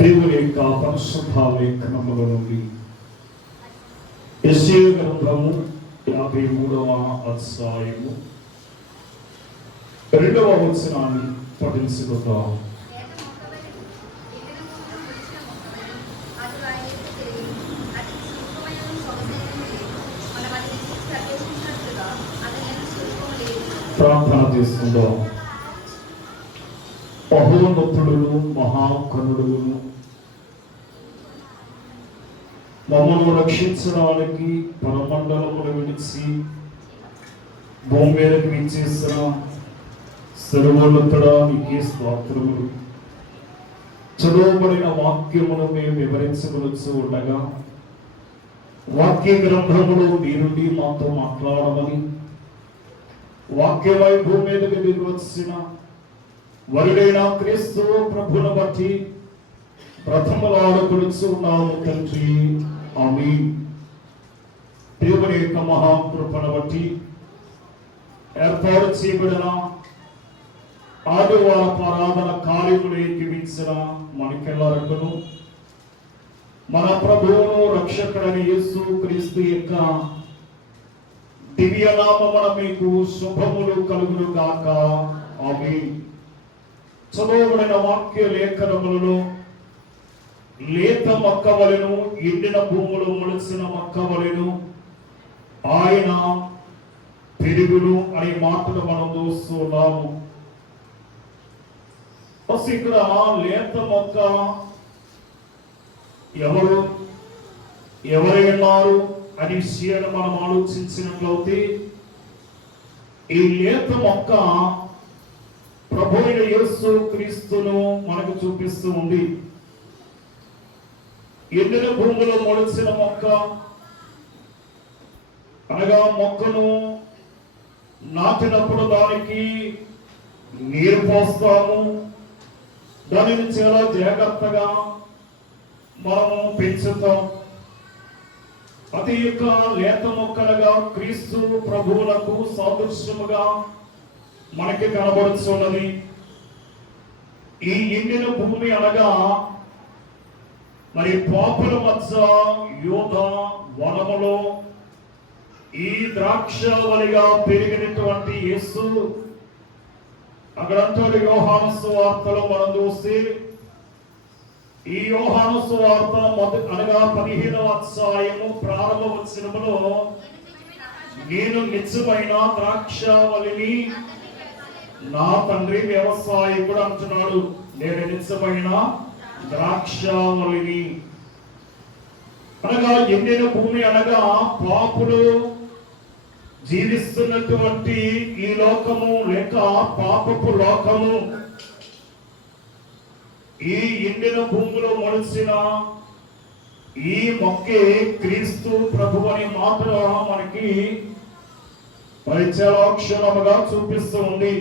దేవుని యొక్క పరిశుద్ధ లేఖనముల నుండి యెషయా గ్రంథము 53వ అధ్యాయము 2వ వచనాన్ని పఠించుకుందాం. ప్రార్థన చేసుకుందాం. మహోన్నతుడును మహాకరుడును మమ్మల్ని రక్షించడానికి పరమండలమును విడిచి భూమి మీదకి విచ్చేసిన సర్వోన్నతుడా నీకే స్తోత్రములు. చదవబడిన వాక్యమును మేము వివరించవలసి ఉండగా వాక్య గ్రంథములు మీ నుండి మాతో మాట్లాడమని వాక్యమై భూమి మీదకి దిగి వచ్చిన వరుడైన క్రీస్తు ప్రభువును బట్టి ప్రథమలాడుకొనుచున్నాము తండ్రి, ఆమేన్. దేవుని యొక్క మహాకృపను బట్టి ఏర్పాటు చేయబడిన ఆదివార ఆరాధన కార్యములకి విచ్చిన మనకెల్లరకును మన ప్రభువును రక్షకుడైన యేసు క్రీస్తు యొక్క దివ్య నామమున మీకు శుభములు కలుగును గాక, ఆమేన్. చదవబడిన వాక్య లేఖనములలో లేత మొక్కవలెను, ఎండిన భూములు మొలిసిన మొక్కవలెను ఆయన పెరుగును అనే మాటలు మనం చూస్తున్నాము. ఇక్కడ లేత మొక్క ఎవరైనారు అనే విషయాన్ని మనం ఆలోచించినట్లయితే ఈ లేత మొక్క ప్రభువైన యేసు క్రీస్తును మనకు చూపిస్తూ ఉంది. ఎండిన భూమిలో మొలిచిన మొక్క అనగా మొక్కను నాటినప్పుడు దానికి నీరు పోస్తాము, దానిని చాలా జాగ్రత్తగా మనము పెంచుతాం. అతి యొక్క లేత మొక్కలుగా క్రీస్తు ప్రభువులకు సాదృశ్యముగా మనకి కనబడుతున్నది. ఈ ఎండిన భూమి అనగా మరి పాపుల మధ్య యోధ వనములో ఈ ద్రాక్షవల్లిగా పెరిగినటువంటి యేసు అక్కడంతటి యోహాను సువార్తలో మనం చూస్తే ఈ యోహాను సువార్త అనగా 15వ అధ్యాయము ప్రారంభ వచనములో నేను నిజమైన ద్రాక్షవల్లిని, నా తండ్రి వ్యవసాయకుడు అంటున్నాడు. నేను నిజమైన ద్రాక్షవల్లిని అనగా ఎండిన భూమి అనగా పాపులు జీవిస్తున్నటువంటి ఈ లోకము లేక పాపపు లోకము. ఈ ఎండిన భూమిలో మొలిసిన ఈ మొక్కే క్రీస్తు ప్రభు అనే మాట మనకి పరిచయాక్షరముగా చూపిస్తూ ఉంది.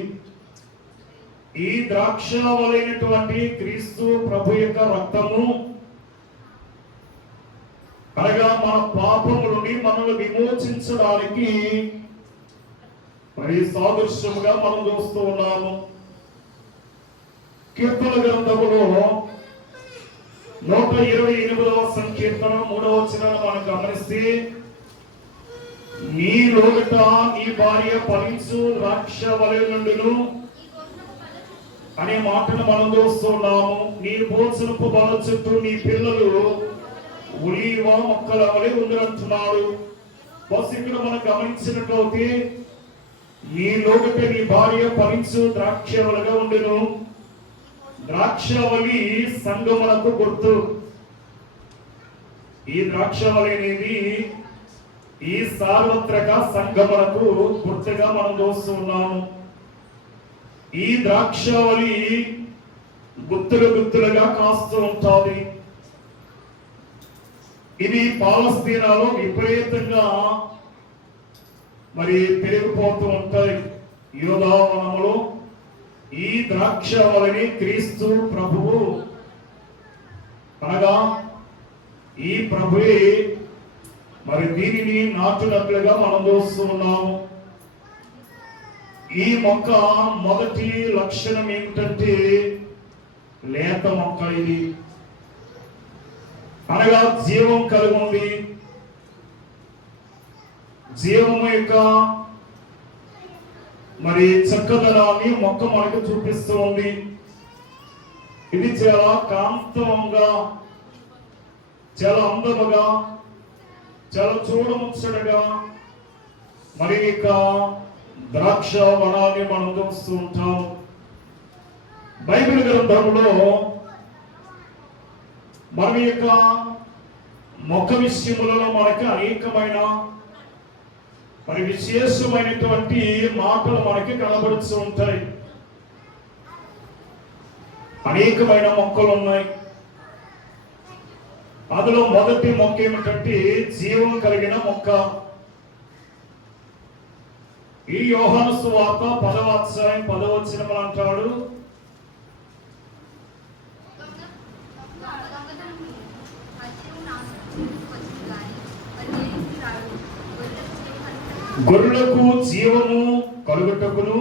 ఈ ద్రాక్షవలైనటువంటి క్రీస్తు ప్రభు యొక్క రక్తము అనగా మన పాపము నుండి మనల్ని విమోచించడానికి మరి సాదృశ్యముగా మనం చూస్తూ ఉన్నాము. కీర్తన గ్రంథములో 128వ సంకీర్తన 3వ వచనాన్ని మనం గమనిస్తే నీ లోగట నీ భార్య ఫలించు ద్రాక్షవల్లి నుండును అనే మాటను మనం చూస్తున్నాము. నీ భోజనపు బల చుట్టూ నీ పిల్లలు ఒలీవ మొక్కల వలె ఉందంటున్నాడు. బస్ ఇక్కడ మనం గమనించినట్లయితే నీ లోగట నీ భార్య ఫలించు ద్రాక్షవల్లిగా ఉండును. ద్రాక్షవల్లి సంగమునకు గుర్తు. ఈ ద్రాక్షవల్లి అనేది ఈ సార్వత్రిక సంగమునకు గుర్తుగా మనం చూస్తున్నాము. ఈ ద్రాక్షవల్లి గుత్తులుగా కాస్తూ ఉంటుంది. ఇది పాలస్తీనాలో విపరీతంగా మరి పెరిగిపోతూ ఉంటాయి. యూదా వనములో ఈ ద్రాక్షవల్లిని క్రీస్తు ప్రభువు అనగా ఈ ప్రభువే మరి దీనిని నాటునట్లుగా మనం చూస్తున్నాము. ఈ మొక్క మొదటి లక్షణం ఏమిటంటే లేత మొక్క. ఇది అనగా జీవం కలిగి ఉంది. జీవము యొక్క మరి చక్కదనాన్ని మొక్క మనకు చూపిస్తూ ఉంది. ఇది చాలా కాంతంగా, చాలా అందముగా, చాలా చూడముచ్చటగా మరి ఇక ద్రాక్ష వనాన్ని మనం చూస్తూ ఉంటాం. బైబిల్ గ్రంథంలో మన యొక్క మొక్క విషయములలో మనకి అనేకమైన మరి విశేషమైనటువంటి మాటలు మనకి కనబడుతూ ఉంటాయి. అనేకమైన మొక్కలు ఉన్నాయి. అందులో మొదటి మొక్క ఏమిటంటే జీవం కలిగిన మొక్క. ఈ యోహాను సువార్త 10వ అధ్యాయం 10వ వచనములో అంటాడు, గొర్రెలకు జీవము కలుగుటకును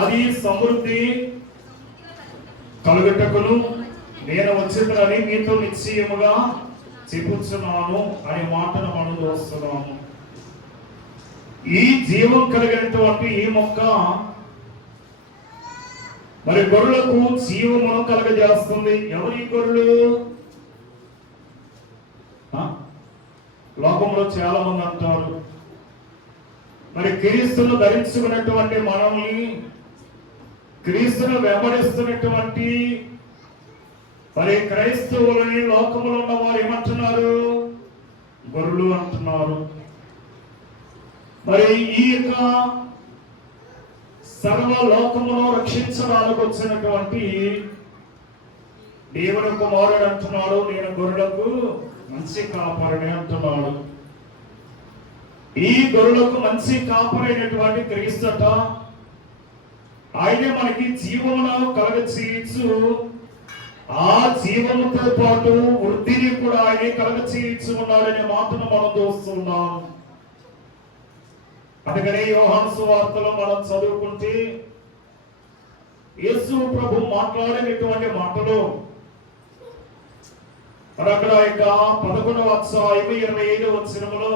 అది సమృద్ధి కలుగుటకును నేను వచ్చిందని మీతో నిశ్చయముగా చెప్పుచున్నాను అనే మాటను మనం చూస్తున్నాము. ఈ జీవం కలిగినటువంటి ఈ మొక్క మరి గొర్రెలకు జీవమును కలగజేస్తుంది. ఎవరి గొర్రెలు? లోకంలో చాలా మంది అంటారు, మరి క్రీస్తును ధరించుకున్నటువంటి మనల్ని, క్రీస్తును వెంబడిస్తున్నటువంటి మరి క్రైస్తవులని లోకంలో ఉన్న వారు ఏమంటున్నారు? గొర్రెలు అంటున్నారు. మరి ఈ యొక్క సర్వ లోకమును రక్షించడానికి వచ్చినటువంటి దేవుని కుమారుడు అంటున్నాడు, నేను గొర్రెలకు మంచి కాపరిని అంటున్నాడు. ఈ గొర్రెలకు మంచి కాపరైనటువంటి క్రీస్తట ఆయనే మనకి జీవమును కలగచేయచ్చు. ఆ జీవముతో పాటు వృద్ధిని కూడా ఆయనే కలగచేయచ్చు ఉన్నాడనే మాటను మనం చూస్తున్నాం. అందుకనే యోహాను సువార్తలో మనం చదువుకుంటే యేసు ప్రభు మాట్లాడినటువంటి మాటలు మరి అక్కడ యొక్క 11వ అధ్యాయం 25వ వచనములో,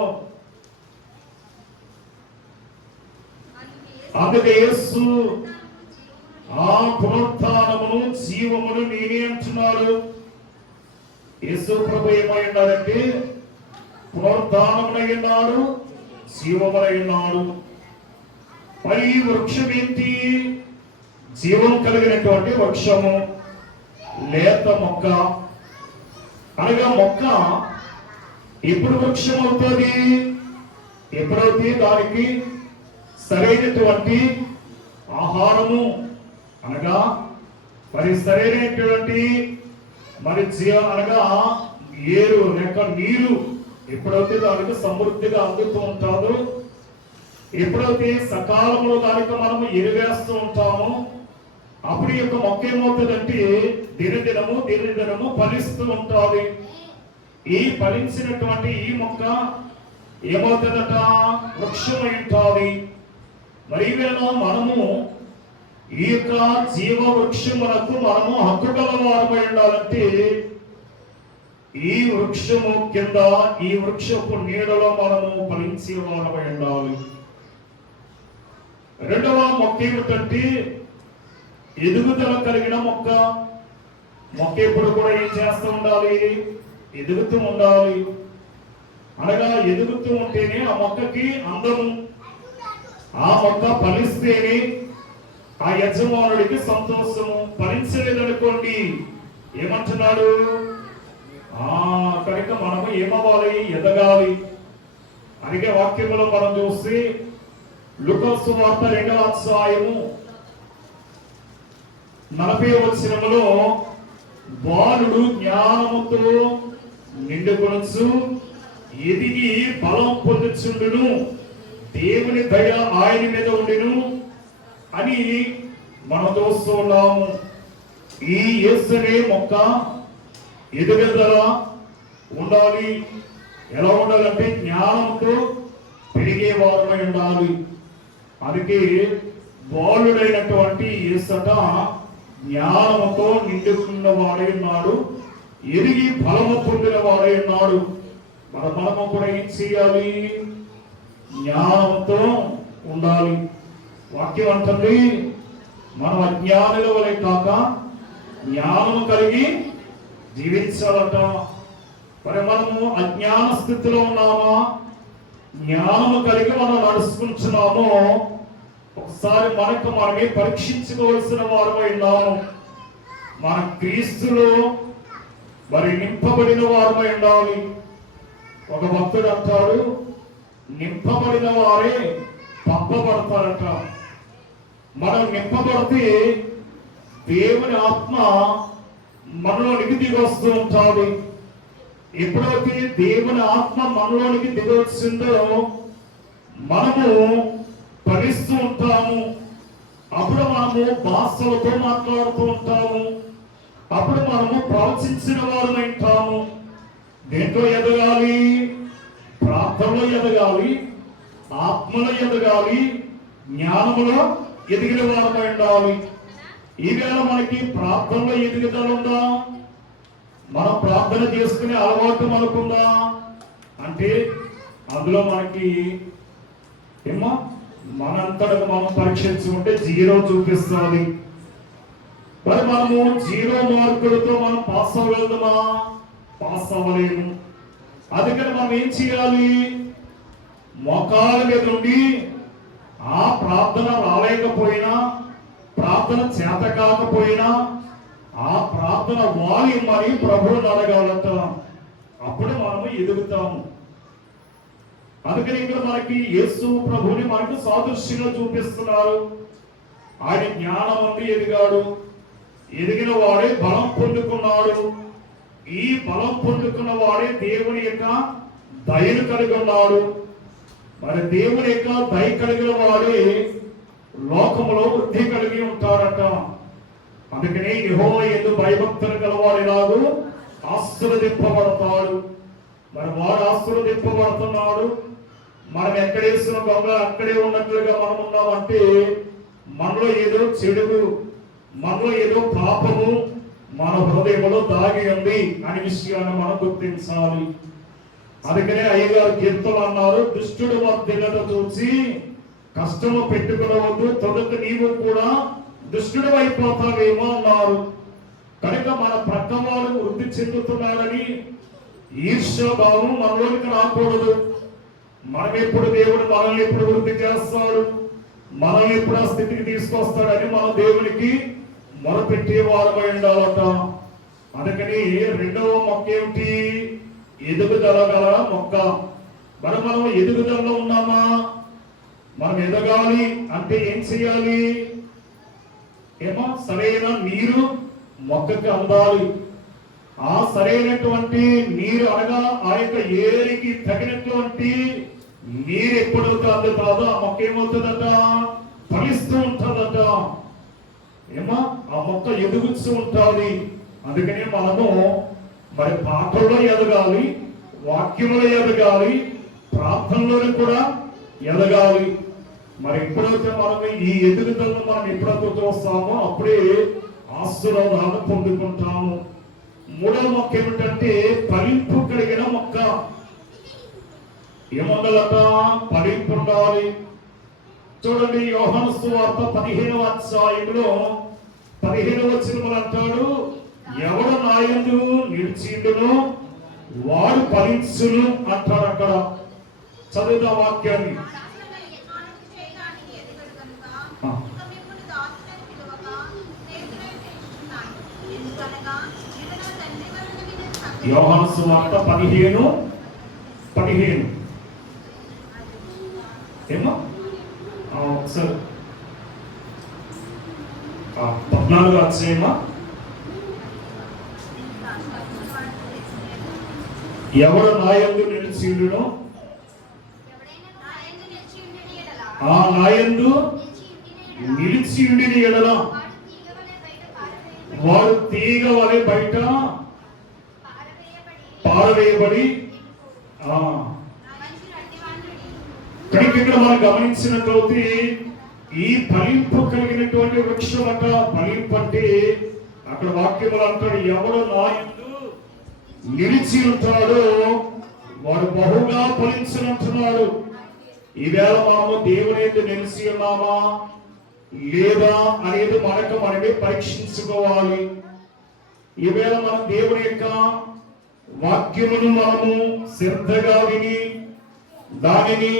అందుకే యేసు ఆ పునరుత్థానమును జీవమును నేనే అంటున్నాడు. యేసు ప్రభు ఏమై ఉన్నాడంటే పునరుత్థానమునై ఉన్నాడు, జీవమునై ఉన్నాడు. మరి ఈ వృక్షం ఏంటి? జీవం కలిగినటువంటి వృక్షము, లేత మొక్క. అనగా మొక్క ఎప్పుడు వృక్షం అవుతుంది? ఎప్పుడైతే దానికి సరైనటువంటి ఆహారము అనగా మరి సరైనటువంటి మరి అనగా ఏరు లేక నీరు ఎప్పుడైతే దానికి సమృద్ధిగా అందుతూ ఉంటాదో, ఎప్పుడైతే సకాలంలో దానికి మనము ఎరువేస్తూ ఉంటామో అప్పుడు యొక్క మొక్క ఏమవుతుందంటే దినదినము ఫలిస్తూ ఉంటుంది. ఈ ఫలించినటువంటి ఈ మొక్క ఏమవుతుందట? వృక్షమై ఉంటుంది. మరి మనము ఈ యొక్క జీవ వృక్షములకు మనము హక్కు గల వారమై ఉండాలంటే ఈ వృక్షము కింద, ఈ వృక్షపు నీడలో మనము ఫలించే వారమై ఉండాలి. రెండవ మొక్క ఏమిటంటే ఎదుగుదల కలిగిన మొక్క. మొక్క ఎప్పుడు కూడా ఏం చేస్తూ ఉండాలి? ఎదుగుతూ ఉండాలి. అనగా ఎదుగుతూ ఉంటేనే ఆ మొక్కకి అందము. ఆ మొక్క ఫలిస్తేనే ఆ యజమానుడికి సంతోషము. ఫలించలేదనుకోండి ఏమంటున్నాడు? కనుక మనము ఏమవ్వాలి? ఎదగాలి. అందుకే వాక్యములో మనం చూస్తే లూకా సువార్త 2వ అధ్యాయము 40వ వచనములో, బాలుడు జ్ఞానముతో నిండుకొనొచ్చు, ఎదిగి బలం పొందుచుండును, దేవుని దయ ఆయన మీద ఉండును అని మనం చూస్తున్నాము. ఈ యేసునే మొక్క ఎదుగుదల ఉండాలి. ఎలా ఉండాలంటే జ్ఞానంతో పెరిగే వారమై ఉండాలి. అందుకే బాలుడైనటువంటి యేసట జ్ఞానముతో నిండుకున్న వాడై ఉన్నాడు. ఎదిగి బలము పొందిన వాడై ఉన్నాడు. మనము కూడా ఏం చేయాలి? జ్ఞానంతో ఉండాలి. వాక్యం అంటుంది, మనం అజ్ఞానుల వలె కాక జ్ఞానము కలిగి జీవించాలట. మరి మనము అజ్ఞాన స్థితిలో ఉన్నామా, జ్ఞానము కలిగి మనం నడుచుకుంటున్నామో ఒకసారి మనకు మనమే పరీక్షించుకోవాల్సిన వారమై ఉన్నాము. మన క్రీస్తులో మరి నింపబడిన వారమై ఉండాలి. ఒక భక్తుడు అంటాడు, నింపబడిన వారే పంపబడతారట. మనం నింపబడితే దేవుని ఆత్మ మనలోనికి దిగొస్తూ ఉంటాడు. ఎప్పుడైతే దేవుని ఆత్మ మనలోనికి దిగొచ్చిందో మనము ఫలిస్తూ ఉంటాము. అప్పుడు మనము భాషలతో మాట్లాడుతూ ఉంటాము. అప్పుడు మనము ప్రవచించిన వారు ఉంటాము. దేంట్లో ఎదగాలి? ప్రార్థనలో ఎదగాలి, ఆత్మలో ఎదగాలి, జ్ఞానములో ఎదిగిన వారమై ఉండాలి. ఈవేళ మనకి ప్రార్థనలో ఎదుగుదల ఉందా? మనం ప్రార్థన చేసుకునే అలవాటు మనకుందా అంటే అందులో మనకి ఏమో మనంతటా మనం పరీక్షించుకుంటే 0 చూపిస్తుంది. మరి మనము 0 మార్కులతో మనం పాస్ అవ్వగలమా? పాస్ అవ్వలేము. అందుకని మనం ఏం చేయాలి? మోకాళ్ళ మీద ఉండి ఆ ప్రార్థన రాలేకపోయినా, ప్రార్థన చేత కాకపోయినా ఆ ప్రార్థన వాల్యూమని ప్రభువుని అడగాలంట. అప్పుడు మనము ఎదుగుతాము. అందుకని ఇక్కడ మనకి యేసు ప్రభువుని మనకు సాదృశ్యంగా చూపిస్తున్నారు. ఆయన జ్ఞానం అంది ఎదిగాడు. ఎదిగిన వాడే బలం పొందుకున్నాడు. ఈ బలం పొందుకున్న వాడే దేవుని యొక్క దయను కలిగి ఉన్నాడు. మరి దేవుని యొక్క దయ కలిగిన వాడే లోకములో వృద్ధి కలిగి ఉంటారట. అందుకనే యెహోవా యందు భయభక్తులు గలవాడిలాగు ఆశీర్వదింపబడతాడు. మరి వాడు ఆశీర్వదింపబడుతున్నాడు. మనం ఎక్కడేసిన గొంగ అక్కడే ఉన్నట్లుగా మనం ఉన్నామంటే మనలో ఏదో చెడుగు, మనలో ఏదో పాపము మన హృదయంలో దాగి ఉంది అనే విషయాన్ని మనం గుర్తించాలి. అందుకనే అయ్యగారు కీర్తనలు అన్నారు, దుష్టుడు వర్ధిల్లట చూసి కష్టము పెట్టుకునవద్దు, తొలుత నీవు కూడా దుష్టుడు అయిపోతావేమో అన్నారు. కనుక మన ప్రక్క వారు వృద్ధి చెందుతున్నారని ఈర్ష్యాభావం మనలోనికి రాకూడదు. మనం ఎప్పుడు దేవుడు మనల్ని ఎప్పుడు వృద్ధి చేస్తాడు, మనల్ని ఎప్పుడు ఆ స్థితికి తీసుకొస్తాడని మనం దేవునికి మొరపెట్టే వారమై ఉండాలట. అందుకని రెండవ మొక్క ఏమిటి? ఎదుగుదల గల మొక్క. మనం ఎదుగుదలలో ఉన్నామా? మనం ఎదగాలి అంటే ఏం చేయాలి? ఏమో సరైన నీరు మొక్కకి అందాలి. ఆ సరైనటువంటి నీరు అనగా ఆ యొక్క ఏరికి తగినటువంటి నీరు ఎప్పుడైతే అందుతాదో ఆ మొక్క ఏమవుతుందట? ఫలిస్తూ ఉంటుందట. ఏమో ఆ మొక్క ఎదుగుతూ ఉంటుంది. అందుకని మనము మరి పాటల్లో ఎదగాలి, వాక్యంలో ఎదగాలి, ప్రార్థనలో కూడా ఎదగాలి. మరి ఎప్పుడైతే మనం ఈ ఎదుగుదలను మనం ఎప్పుడైతే చూస్తామో అప్పుడే ఆశీర్వాదాలను పొందుకుంటాము. మూడవ మొక్క ఏమిటంటే ఫలింపు కలిగిన మొక్క. ఏముండాలట? ఫలింపు ఉండాలి. చూడండి, యోహాను సువార్త 15వ అధ్యాయంలో 15వ వచనములు అంటాడు, ఎవడు నా యందు నిలిచిండునో వాడు ఫలించును అంటాడు. అక్కడ చదువుతా వాక్యాన్ని. యోహాను సువార్త 15 ఏమో ఒకసారి 14 అధ్యాయమా? ఎవడు నా యందు నిలిచిండునో ఆ నా యందు నిలిచి ఉండిన ఎడల వాడు తీగ వలె బయట పారవేయబడి. కనుక ఇక్కడ మనం గమనించినట్లయితే ఈ ఫలింపు కలిగినటువంటి వృక్షం అంట. ఫలింపు అంటే అక్కడ వాక్యములు అంటాడు, ఎవడు నా యందు నిలిచి ఉంటాడో వాడు బహుగా ఫలించనంటున్నాడు. ఈవేళ మనము దేవుని యందు నిలిచి ఉన్నామా లేదా అనేది మనమే పరీక్షించుకోవాలి. ఈవేళ మనం దేవుని యొక్క వాక్యమును మనము శ్రద్ధగా విని దానిని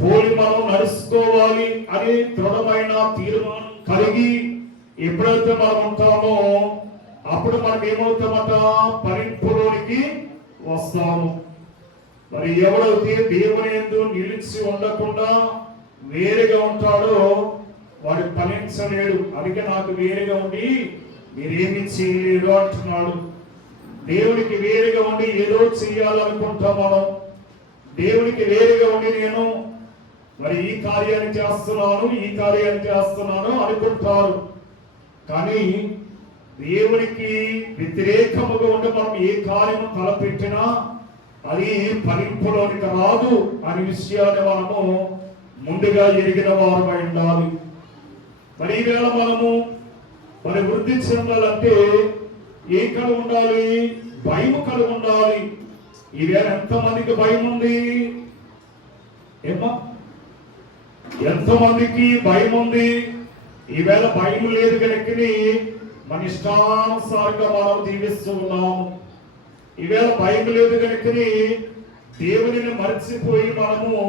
పోలి మనం నడుచుకోవాలి అని దృఢమైన తీర్మానం కలిగి ఎప్పుడైతే మనం ఉంటామో అప్పుడు మనం ఏమవుతామట, ఫలింపులోనికి వస్తాము. మరి ఎవరైతే దేవుని యందు నిలిచి ఉండకుండా వేరేగా ఉంటాడో వాడు ఫలించలేడు. అందుకే నాకు వేరేగా ఉండి మీరేమి చేయలేరు అంటున్నాడు. దేవునికి వేరుగా ఉండి ఏదో చేయాలనుకుంటాం మనం. దేవునికి వేరుగా ఉండి నేను మరి ఈ కార్యాన్ని చేస్తున్నాను అనుకుంటారు. కానీ దేవునికి వ్యతిరేకముగా ఉండి మనం ఏ కార్యము తలపెట్టినా అది ఫలింపులోనికి రాదు అనే విషయాన్ని మనము ముందుగా ఎరిగిన వారమై ఉండాలి. మరి ఈవేళ మనము మరి వృద్ధి చెందాలంటే ఏ కలిగి ఉండాలి? భయం కలిగి ఉండాలి. ఈవేళ ఎంతమందికి భయం ఉంది? ఎంతమందికి భయం ఉంది? ఈవేళ భయం లేదు కనుకని మన ఇష్టానుసారంగా మనం జీవిస్తూ ఉన్నాము. ఈవేళ భయం లేదు కనుకని దేవునిని మర్చిపోయి మనము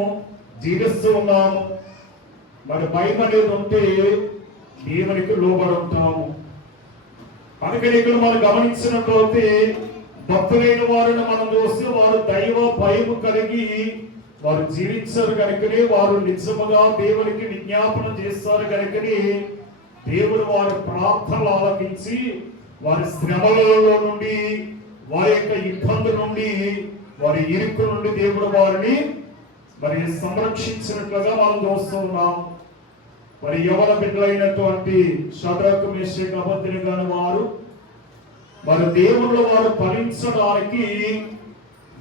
జీవిస్తూ ఉన్నాము. మరి భయం అనేది ఉంటే దేవునికి లోబడి ఉంటాము. అందుకని ఇక్కడ మనం గమనించినట్లయితే భక్తులైన వారిని మనం చూస్తే వారు దైవ భయము కలిగి వారు జీవించారు కనుకనే వారు నిజముగా దేవునికి విజ్ఞాపన చేస్తారు కనుకని దేవుడు వారి ప్రార్థనలు ఆలకించి వారి శ్రమలలో నుండి వారి యొక్క ఇబ్బంది నుండి వారి ఇరుకు నుండి దేవుడు వారిని మరి సంరక్షించినట్లుగా మనం చూస్తూ ఉన్నాం. మరి యవన బిడ్డలైనటువంటి షద్రకు మేషకు అబద్ధినిగాని వారు మరి దేవుళ్ళు వారు ఫలించడానికి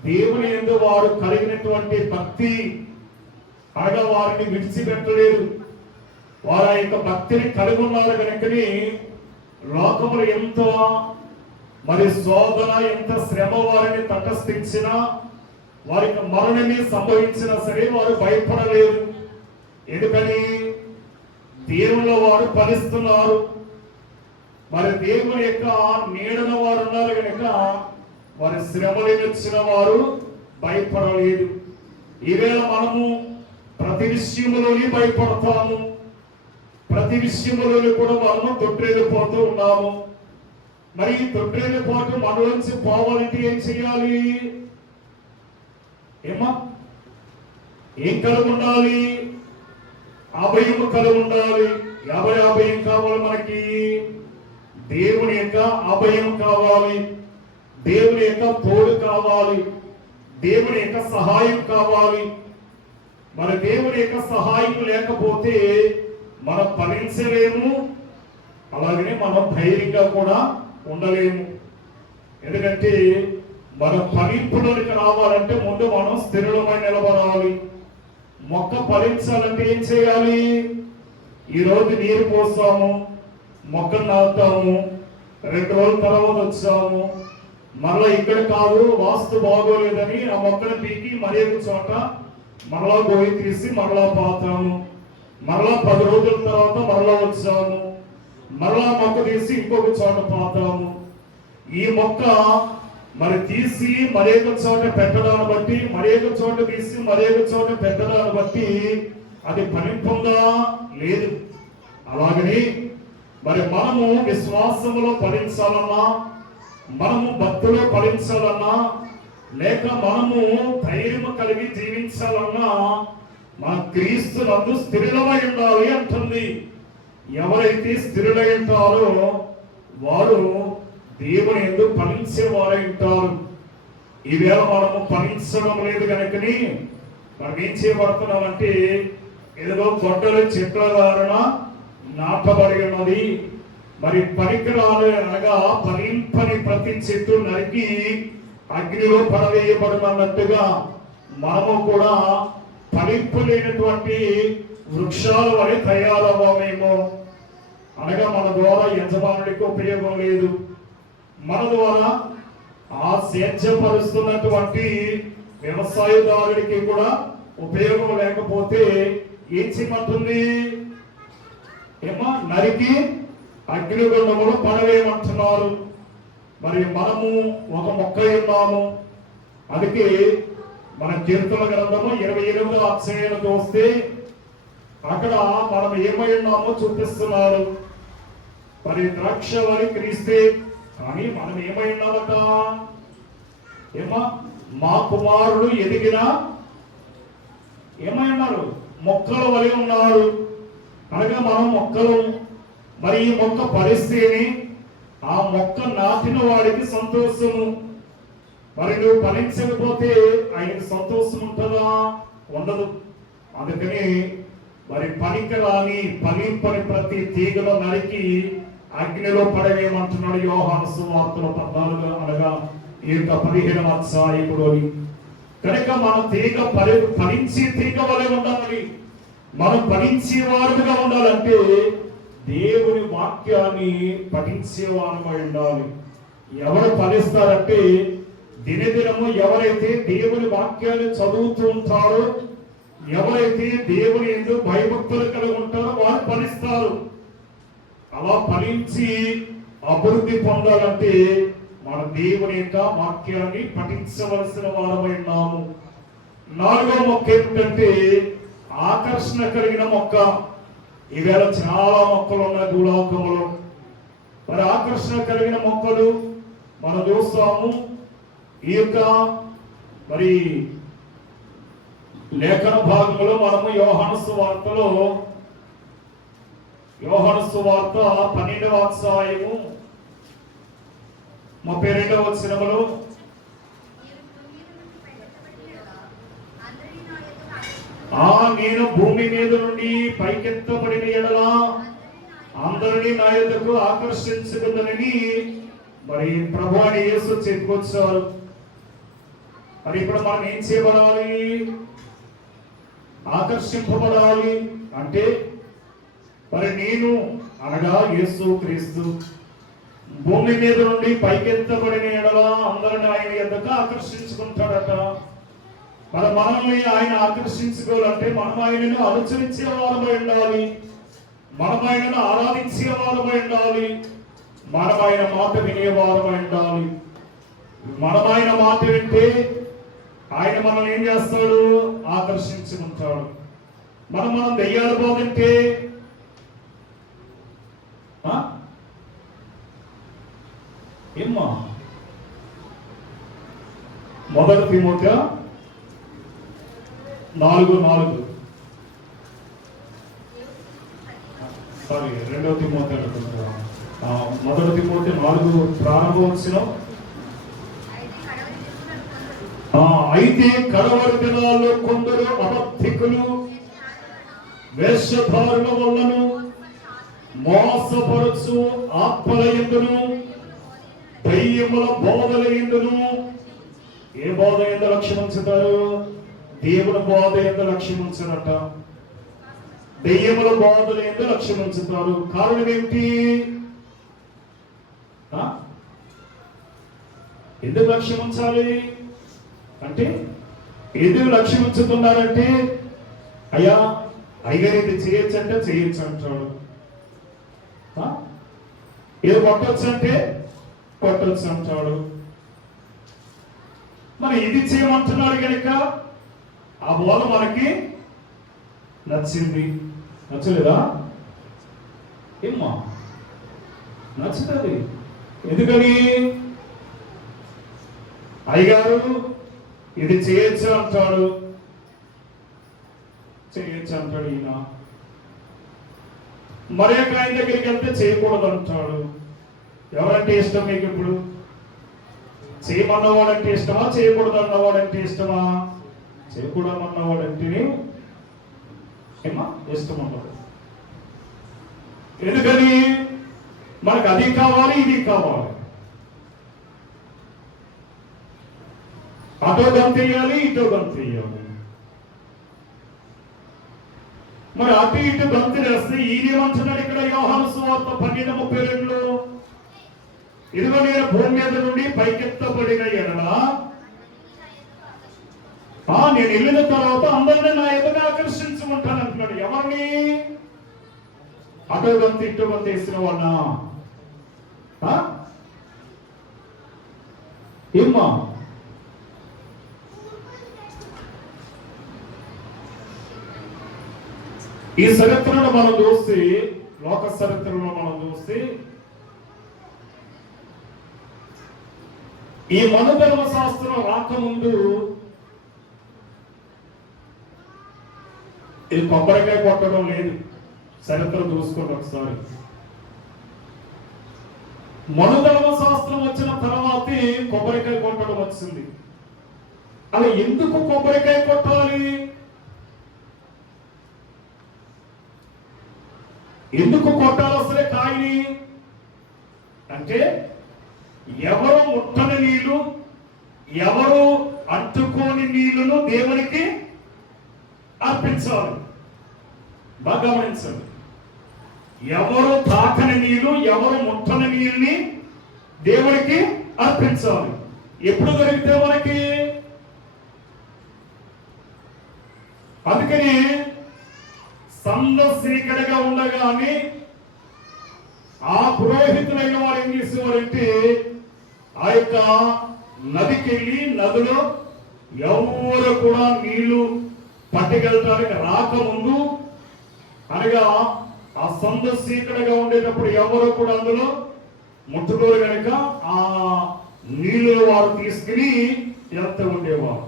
దేవుని యందు వారు కలిగినటువంటి భక్తి అనగా వారిని విడిచిపెట్టలేదు. వారు ఆ యొక్క భక్తిని కలిగి ఉన్నారు కనుకని లోకములు ఎంత మరి శోధన ఎంత శ్రమ వారిని తటస్థించినా వారికి మరణమే సంభవించినా సరే వారు భయపడలేదు. ఎందుకని దేవుళ్ళ వారు ఫలిస్తున్నారు. మరి దేవుని యొక్క నీడన వారు ఉన్నారు కనుక వారి శ్రమలు వచ్చిన వారు భయపడలేదు. ఈవేళ మనము ప్రతి విషయంలోని భయపడతాము. ప్రతి విషయంలోని కూడా మనము తొట్టిల్లిపోతూ ఉన్నాము. మరి ఈ తొట్టిల్లిపోతూ మనలోంచి పోవాలంటే ఏం చేయాలి? ఏం కలిగి ఉండాలి? అభయము కలిగి ఉండాలి. అభయం కావాలి మనకి. దేవుని యొక్క అభయం కావాలి. దేవుని యొక్క తోడు కావాలి. దేవుని యొక్క సహాయం కావాలి. మరి దేవుని యొక్క సహాయం లేకపోతే మనం ఫలించలేము. అలాగనే మనం ధైర్యంగా కూడా ఉండలేము. ఎందుకంటే మన ఫలింపులోనికి రావాలంటే ముందు మనం స్థిరమై నిలబడాలి. మొక్క ఫలించాలంటే ఏం చేయాలి? ఈరోజు నీరు పోస్తాము, మొక్కను నాటుతాము, 2 రోజుల తర్వాత వచ్చాము, మరలా ఇక్కడ కాదు వాస్తు బాగోలేదని ఆ మొక్కను పీకి మరీ చోట మరలా గోయి తీసి మరలా పాతాము, మరలా 10 రోజుల తర్వాత మరలా వచ్చాము, మరలా మొక్క తీసి ఇంకొక చోట పాతాము. ఈ మొక్క మరి తీసి మరేక చోట పెట్టడాన్ని బట్టి, మరేక చోట తీసి మరేక చోట పెట్టడాన్ని బట్టి అది ఫలింపంగా లేదు. అలాగని మరి మనము విశ్వాసములో ఫలించాలన్నా, మనము భక్తిలో ఫలించాలన్నా, లేక మనము ధైర్యము కలిగి జీవించాలన్నా మన క్రీస్తునందు స్థిరులమై ఉండాలి అంటుంది. ఎవరైతే స్థిరులై ఉంటారో వారు దేవుని యందు ఫలించే వారై ఉంటారు. ఈవేళ మనము ఫలించడం లేదు కనుకని మనం ఏం చేయబడుతున్నామంటే ఏదో గొడ్డల చెట్ల దారుణ నాటబడి ఉన్నది. మరి పనికిరాలు అనగా ఫలింపని ప్రతి చెట్టు నరికి అగ్నిలో పడవేయబడినట్టుగా మనము కూడా ఫలింపు లేనటువంటి వృక్షాల వలె తయారవ్వమేమో. అనగా మన ద్వారా యజమానుడికి ఉపయోగం లేదు. మన ద్వారా ఆ సేద్యపరుస్తున్నటువంటి వ్యవసాయదారుడికి కూడా ఉపయోగం లేకపోతే ఏం చేయమంటుంది? ఏమో నరికి అగ్నిగుండములో పడవేయమంటున్నారు. మరి మనము ఒక మొక్క ఉన్నాము. అందుకే మన కీర్తన గ్రంథము 28వ అధ్యాయం చూస్తే అక్కడ మనం ఏమై ఉన్నామో చూపిస్తున్నారు. మరి ద్రాక్షవల్లి క్రీస్తే, కానీ మనం ఏమై ఉన్నామట? ఏమా మా కుమారుడు ఎదిగినా ఏమై ఉన్నారు? మొక్కల వలె ఉన్నారు. అనగా మనం మొక్కలు. మరి ఈ మొక్క పరిస్తేనే ఆ మొక్క నాటిన వాడికి సంతోషము. మరి నువ్వు ఫలించకపోతే ఆయనకి సంతోషం ఉంటుందా? ఉండదు. అందుకని మరి పనికిరాని ఫలింపని ప్రతి తీగలో నరికి అగ్నిలో పడవేయమంటున్నాడు యోహాను సువార్తలో 14 అనగా ఈ యొక్క 15వ అధ్యాయములోని. కనుక మన తీగ ఫలించి తీగ వలె ఉండాలి. మనం ఫలించే వారుగా ఉండాలంటే దేవుని వాక్యాన్ని పఠించే వారమై ఉండాలి. ఎవరు ఫలిస్తారంటే దినదినము ఎవరైతే దేవుని వాక్యాన్ని చదువుతూ ఉంటారో, ఎవరైతే దేవుని యందు భయభక్తులు కలిగి ఉంటారో వారు ఫలిస్తారు. అలా ఫలించి అభివృద్ధి పొందాలంటే మన దేవుని యొక్క వాక్యాన్ని పఠించవలసిన వారమై ఉన్నాము. 4వ మొక్క ఏమిటంటే ఆకర్షణ కలిగిన మొక్క. ఈవేళ చాలా మొక్కలు ఉన్నాయి భూలోకంలో. మరి ఆకర్షణ కలిగిన మొక్కలు మనం చూస్తాము. ఈ యొక్క మరి లేఖన భాగంలో మనము యోహాను సువార్తలో యోహాను సువార్త 12వ అధ్యాయము 32వ వచనములో నేను భూమి మీద నుండి పైకెత్తబడిన ఎడల అందరినీ నా యొద్దకు ఆకర్షించుకుందని మరి ప్రభువు అయిన యేసు చెప్పుకొచ్చారు. మరి ఇప్పుడు మనం ఏం చేయబడాలి? ఆకర్షింపబడాలి. అంటే మరి నేను అనగా యేసు క్రీస్తు భూమి మీద నుండి పైకెత్తబడిన ఎడల అందరిని ఆయన యొద్దకు ఆకర్షించుకుంటాడట. మన మనల్ని ఆయన ఆకర్షించుకోవాలంటే మనం ఆయనను అనుసరించే వారమై ఉండాలి. మనం ఆయనను ఆరాధించే వారమై ఉండాలి. మనం ఆయన మాట వినేవారమై ఉండాలి. మనం ఆయన మాట వింటే ఆయన మనల్ని ఏం చేస్తాడు? ఆకర్షించుకుంటాడు. మనం దెయ్యాలు పోదంటే ఏమ్మా 1 తిమోతి 4:4 సారీ 2 తిమోతి 1 తిమోతి 4 ప్రారంభవచనం. అయితే కడవరి దినాల్లో కొందరు అబద్ధికులు వేషధారుల వల్లను మోసపరచు ఆత్మల యందును దయ్యముల బోధల యందును. ఏ బోధ యందు లక్ష్యం ఉంచుతారు? దేవుని బోధ యందు లక్ష్యం ఉంచరట. దయ్యముల బోధల యందు లక్ష్యం ఉంచుతారు. కారణం ఏమిటి? ఎందుకు లక్ష్యం ఉంచాలి అంటే, ఎందుకు లక్ష్యం ఉంచుతున్నారంటే, అయ్యా అయ్యగారు ఇది చేయొచ్చు అంటే చేయొచ్చు అంటాడు. ఏదో కొట్టొచ్చు అంటే కొట్టొచ్చు అంటాడు. మరి ఇది చేయమంటున్నాడు కనుక ఆ బోధ మనకి నచ్చింది. నచ్చలేదా? ఏమ్మా నచ్చుతుంది. ఎందుకని? అయ్యగారు ఇది చేయొచ్చు అంటాడు, చేయొచ్చు అంటాడు. ఈయన మరొక ఆయన దగ్గరికి వెళ్తే చేయకూడదు అంటాడు. ఎవరంటే ఇష్టం మీకు? ఇప్పుడు చేయమన్నవాడంటే ఇష్టమా, చేయకూడదు అన్నవాడంటే ఇష్టమా? చేయకూడదు అన్నవాడంటేనే ఏమా ఇష్టం ఉండదు. ఎందుకని? మనకు అది కావాలి, ఇది కావాలి. అటో గంతేయాలి, ఇటో గంతేయాలి. మరి అటు ఇటు గంతులేస్తే ఈయనేమంటున్నాడు ఇక్కడ యోహాను సువార్త 12:32లో? ఇదిగో నేను భూమి మీద నుండి పైకెత్తబడిన ఎడల నేను వెళ్ళిన తర్వాత అందరినీ నా ఎదుగా ఆకర్షించుకుంటాను అంటున్నాడు. ఎవరిని? అటు గంత ఇటు గంత వేసిన వాళ్ళ ఏమ్మా? ఈ చరిత్రను మనం చూస్తే, లోక చరిత్రను మనం చూస్తే, ఈ మనుధర్మ శాస్త్రం రాకముందు ఇది కొబ్బరికాయ కొట్టడం లేదు. చరిత్ర చూసుకోండి ఒకసారి. మనుధర్మ శాస్త్రం వచ్చిన తర్వాతే కొబ్బరికాయ కొట్టడం వచ్చింది. అలా ఎందుకు కొబ్బరికాయ కొట్టాలి? ఎందుకు కొట్టాలి అసలే కాయని అంటే, ఎవరు ముట్టని నీళ్లు, ఎవరు అంటుకోని నీళ్లను దేవునికి అర్పించాలి. బాగా గమనించండి. ఎవరు తాకని నీళ్లు, ఎవరు ముట్టని నీళ్ళని దేవునికి అర్పించాలి. ఎప్పుడు దొరికితే మనకి? అందుకని సందర్శకుడిగా ఉండగానే ఆ పురోహితులైన వారు ఏం చేసేవారంటే, ఆ యొక్క నదికి వెళ్ళి నదిలో ఎవరు కూడా నీళ్లు పట్టుకెళ్ళడానికి రాకముందు, అనగా ఆ సందర్శకుడిగా ఉండేటప్పుడు ఎవరు కూడా అందులో ముట్టుకోరు కనుక ఆ నీళ్లు వారు తీసుకుని వెళ్తూ ఉండేవారు.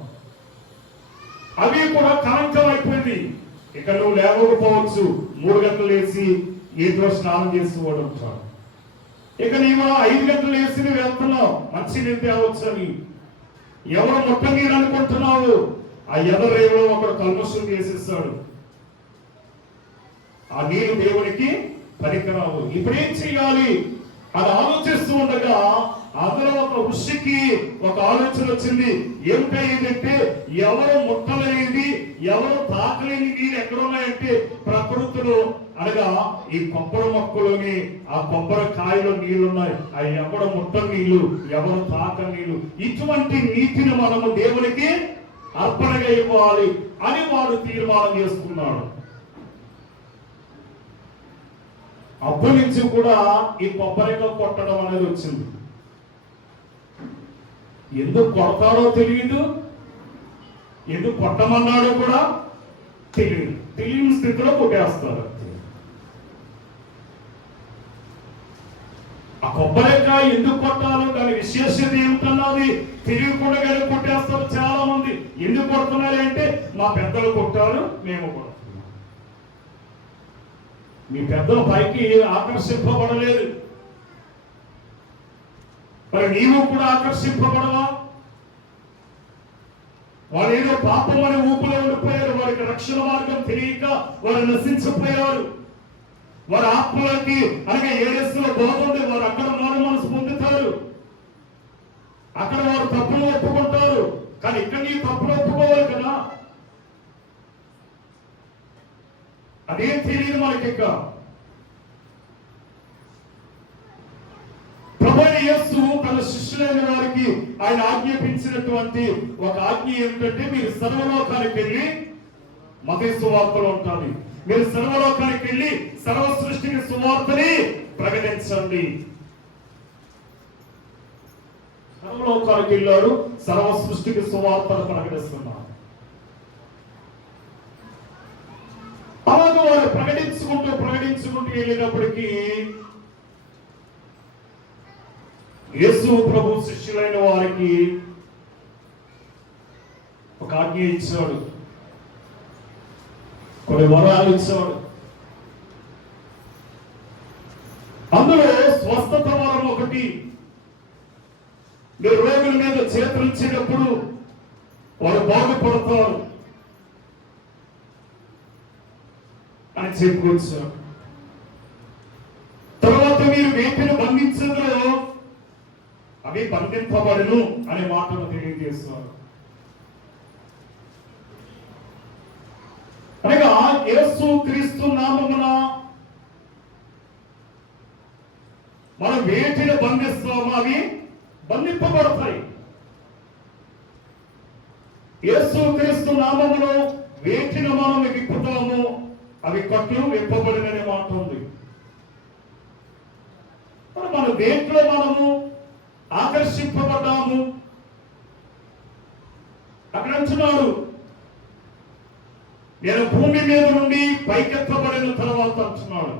అవి కూడా కలంకం అయిపోయింది. ఇక నువ్వు లేవకపోవచ్చు, 3 గంటలు లేచి నీటిలో స్నానం చేస్తూ ఉంటాడు. ఇక నీవు 5 గంటలు లేచి నువ్వు వెళ్తున్నావు, మంచి నీళ్ళు తేవచ్చు అని. ఎవరు ముట్ట నీరు అనుకుంటున్నావు? ఆ ఎదరేవో ఒకడు కల్మషం చేసేస్తాడు. ఆ నీరు దేవునికి పనికిరావు. ఇప్పుడేం చేయాలి అది ఆలోచిస్తూ ఉండగా అందులో ఒక ఋషికి ఒక ఆలోచన వచ్చింది. ఏమిటంటే, ఎవరు ముట్టలేనిది, ఎవరు తాకలేని నీళ్ళు ఎక్కడున్నాయంటే ప్రకృతిలో, అనగా ఈ కొబ్బరి మొక్కలోని ఆ కొబ్బరి కాయలో నీళ్లున్నాయి. అవి ఎవరు ముట్ట నీళ్లు, ఎవరు తాక నీళ్లు. ఇటువంటి నీటిని మనము దేవునికి అర్పణగా ఇవ్వాలి అని వాడు తీర్మానం చేసుకున్నాడు. అప్పటి నుంచి కూడా ఈ కొబ్బరికాయ కొట్టడం అనేది వచ్చింది. ఎందుకు కొడతాడో తెలియదు, ఎందుకు కొట్టమన్నాడో కూడా తెలియదు. తెలియని స్థితిలో కొట్టేస్తారు. ఆ కొబ్బరికాయ ఎందుకు కొట్టాలో, దాని విశేషత ఏమిటన్నది తెలియకుండా కొట్టేస్తారు చాలా మంది. ఎందుకు కొడుతున్నారు అంటే, మా పెద్దలు కొట్టారు, మేము కొడుతున్నాం. మీ పెద్దల పైకి ఆకర్షింపబడలేదు, మరి నీవు కూడా ఆకర్షింపబడవా? వారు ఏదో పాపం అనే ఊపులో ఉండిపోయారు. వారికి రక్షణ మార్గం తెలియక వారు నశించిపోయారు. వారి ఆత్మలకి అనగా ఏడెస్సులో బాగుంది, వారు అక్కడ మారు మనసు పొందుతారు, అక్కడ వారు తప్పులు ఒప్పుకుంటారు. కానీ ఇక్కడ నీ తప్పులు ఒప్పుకోవాలి కదా. అదేం తెలియదు మనకి. ఇంకా ప్రభువైన యేసు తన శిష్యులైన వారికి ఆయన ఆజ్ఞాపించినటువంటి ఒక ఆజ్ఞ ఏమిటంటే, మీరు సర్వలోకానికి వెళ్ళి, మత్తయి సువార్తలో ఉంటుంది, మీరు సర్వలోకానికి వెళ్ళి సర్వ సృష్టికి సువార్తని ప్రకటించండి. సర్వలోకానికి వెళ్ళారు, సర్వ సృష్టికి సువార్తను ప్రకటిస్తున్నారు. అలాగే వారు ప్రకటించుకుంటూ వెళ్ళినప్పటికీ యేసు ప్రభు శిష్యులైన వారికి ఒక ఆజ్ఞ ఇచ్చాడు, కొన్ని వరాలు ఇచ్చాడు. అందులో స్వస్థత వరం ఒకటి. మీరు రోగుల మీద చేతులు ఇచ్చేటప్పుడు వారు బాగుపడతారు అని చెప్పుకొచ్చారు. తర్వాత మీరు వేటిని బంధించదో అవి బంధింపబడును అనే మాటను తెలియజేస్తారు. అనగా యేసు క్రీస్తు నామమున మనం వేటిని బంధిస్తామో అవి బంధింపబడతాయి. యేసుక్రీస్తు నామములో వేటిని మనం విప్పుతాము అవి కట్లు విప్పబడిననే మాట ఉంది. మన వేట్లో మనము ఆకర్షింపబడ్డాము. అక్కడ అంటున్నాడు, నేను భూమి మీద నుండి పైకెత్తబడిన తర్వాత అంటున్నాడు.